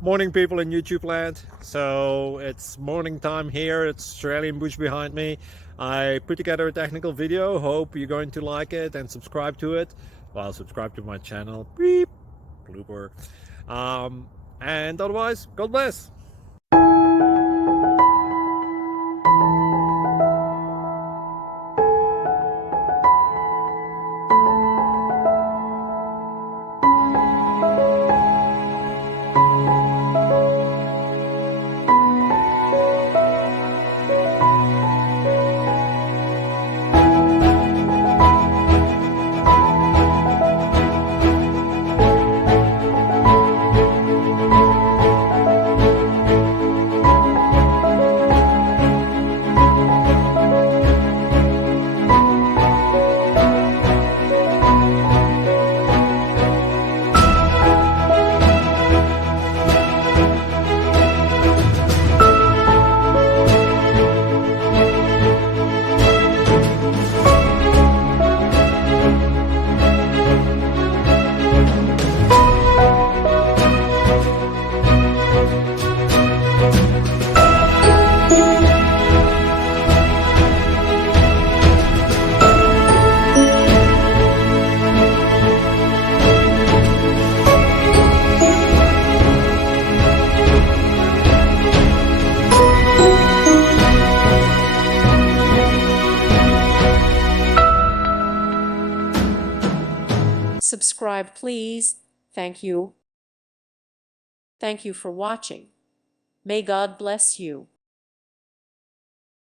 Morning, people in YouTube land. So it's morning time here. It's Australian bush behind me. I put together a technical video. Hope you're going to like it and subscribe to it. Well, subscribe to my channel. Beep, blooper. And otherwise, God bless. Subscribe, please. Thank you. Thank you for watching. May God bless you.